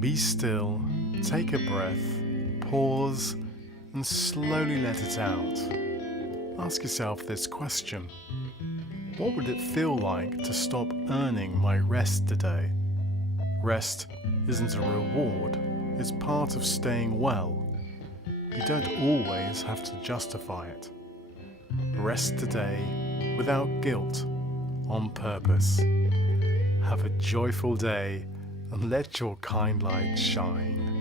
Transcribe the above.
Be still, take a breath, pause, and slowly let it out. Ask yourself this question. What would it feel like to stop earning my rest today? Rest isn't a reward, it's part of staying well. You don't always have to justify it. Rest today without guilt, on purpose. Have a joyful day and let your kind light shine.